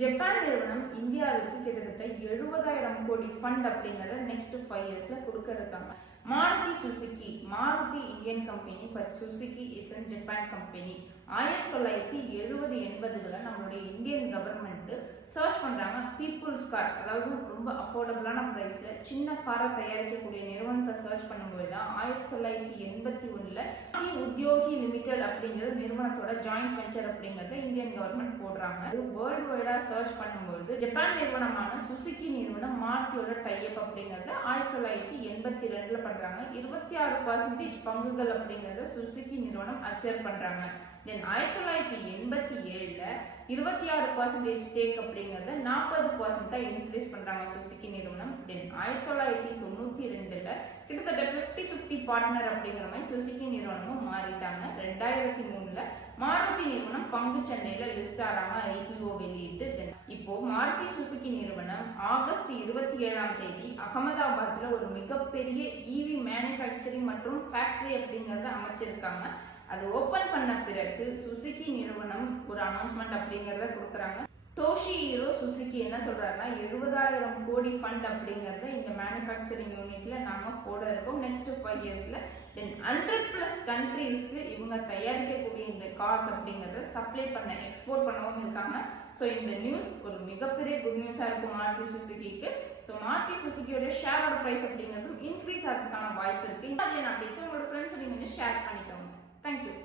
Japan நிறுவனம் இந்தியாவிற்கு கிட்டத்தட்ட 70,000 கோடி ஃபண்ட் அப்படிங்கறத நெக்ஸ்ட் 5 இயர்ஸ்ல கொடுக்க இருக்காங்க. Maruti Suzuki, Maruti Indian company, but Suzuki is a Japan company. 1970-80களை நம்மளுடைய இந்தியன் கவர்மெண்ட் சர்ச் பண்றாங்க. பீப்புள்ஸ் கார், அதாவது ரொம்ப அஃபோர்டபுளான பிரைஸ்ல சின்ன காரை தயாரிக்கக்கூடிய நிறுவனத்தை சர்ச் பண்ணும்போது தான் 1981ல உத்யோகி லிமிடெட் அப்படிங்கிற நிறுவனத்தோட ஜாயிண்ட் வெஞ்சர் அப்படிங்கறத இந்தியன் கவர்மெண்ட் போடுறாங்க. வேர்ல்டு வைடா சர்ச் பண்ணும்போது ஜப்பான் நிறுவனமான சுசுகி நிறுவனம் மாருதியோட டைப் அப்படிங்கறத 1982ல பண்றாங்க. 26% பங்குகள் அப்படிங்கறத சுசுகி நிறுவனம் அக்வயர் பண்றாங்க. தென் 1987ல 26% ஸ்டேக் அப்படிங்கறத 40% இன்க்ரீஸ் பண்றாங்க சுசுகி நிறுவனம். தென் 1992ல கிட்டத்தட்ட 50-50 பார்ட்னர் அப்படிங்கிற மாதிரி சுசுகி நிறுவனமும் மாறிட்டாங்க. 2003ல மாருதி நிறுவனம் பங்கு சந்தையில லிஸ்ட் ஆறாம ஐபிஓ வெளியிட்டு இப்போ மாருதி சுசுகி நிறுவனம் ஆகஸ்ட் 27ஆம் தேதி அகமதாபாத்ல ஒரு மிகப்பெரிய இவி மேனுஃபேக்சரிங் மற்றும் ஃபேக்டரி அப்படிங்கறத அமைச்சிருக்காங்க. அது ஓபன் பண்ண பிறகு சுசுகி நிறுவனம் ஒரு அனௌன்ஸ்மெண்ட் அப்படிங்கறத கொடுக்கறாங்க. டோஷிஹிரோ சுசுகி என்ன சொல்றாருன்னா 70,000 கோடி ஃபண்ட் அப்படிங்கறத இந்த மேனுஃபேக்சரிங் யூனிட்ல நாங்க போட இருக்கோம் நெக்ஸ்ட் 5 இயர்ஸ்ல. தென் 100+ கண்ட்ரீஸ்க்கு இவங்க தயாரிக்கக்கூடிய இந்த கார்ஸ் அப்படிங்கறத சப்ளை பண்ண, எக்ஸ்போர்ட் பண்ணவும் இருக்காங்க. ஸோ இந்த நியூஸ் ஒரு மிகப்பெரிய குட் நியூஸா இருக்கும் மாருதி சுசுகிக்கு. ஸோ மாருதி சுசுகியோட ஷேரோட பிரைஸ் அப்படிங்கிறதும் இன்க்ரீஸ் ஆகிறதுக்கான வாய்ப்பு இருக்கு. அதில் நான் உங்களோட ஃப்ரெண்ட்ஸ் நீங்க ஷேர் பண்ணிக்கோங்க. தேங்க்யூ.